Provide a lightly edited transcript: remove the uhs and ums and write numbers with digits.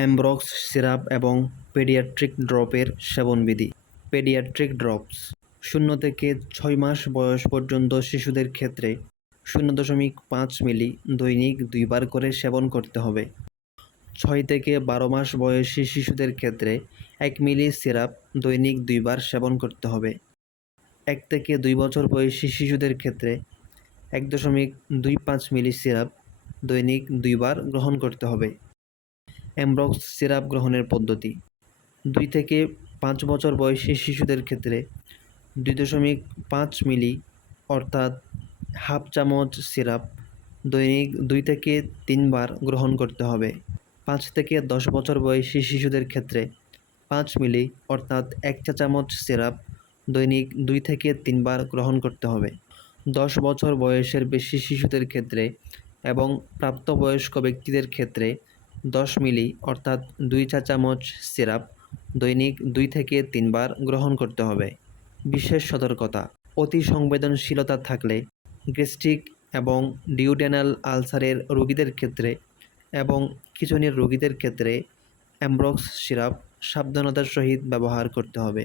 অ্যামব্রক্স syrup এবং paediatric ড্রপের সেবনবিধি। Paediatric drops 0 থেকে 6 মাস বয়স পর্যন্ত শিশুদের ক্ষেত্রে 0.5 মিলি দৈনিক 2 বার করে সেবন করতে হবে। 6 থেকে 12 মাস বয়সী শিশুদের ক্ষেত্রে 1 মিলি সিরাপ দৈনিক 2 বার সেবন করতে হবে। 1 থেকে 2 বছর বয়সী শিশুদের ক্ষেত্রে 1.25 মিলি সিরাপ দৈনিক 2 বার গ্রহণ করতে হবে। অ্যামব্রক্স সিরাপ গ্রহণের পদ্ধতি: 2 থেকে 5 বছর বয়সী শিশুদের ক্ষেত্রে 2.5 মিলি অর্থাৎ হাফ চামচ সিরাপ দৈনিক 2 থেকে 3 বার গ্রহণ করতে হবে। 5 থেকে 10 বছর বয়সী শিশুদের ক্ষেত্রে 5 মিলি অর্থাৎ 1 চা চামচ সিরাপ দৈনিক 2 থেকে 3 বার গ্রহণ করতে হবে। 10 বছর বয়সের বেশি শিশুদের ক্ষেত্রে এবং প্রাপ্তবয়স্ক ব্যক্তিদের ক্ষেত্রে 10 মিলি অর্থাৎ 2 চা চামচ সিরাপ দৈনিক 2 থেকে 3 বার গ্রহণ করতে হবে। বিশেষ সতর্কতা: অতি সংবেদনশীলতা থাকলে, গ্যাস্ট্রিক এবং ডিউডেনাল আলসারের রোগীদের ক্ষেত্রে এবং খিঁচুনির রোগীদের ক্ষেত্রে অ্যামব্রক্স সিরাপ সাবধানতার সহিত ব্যবহার করতে হবে।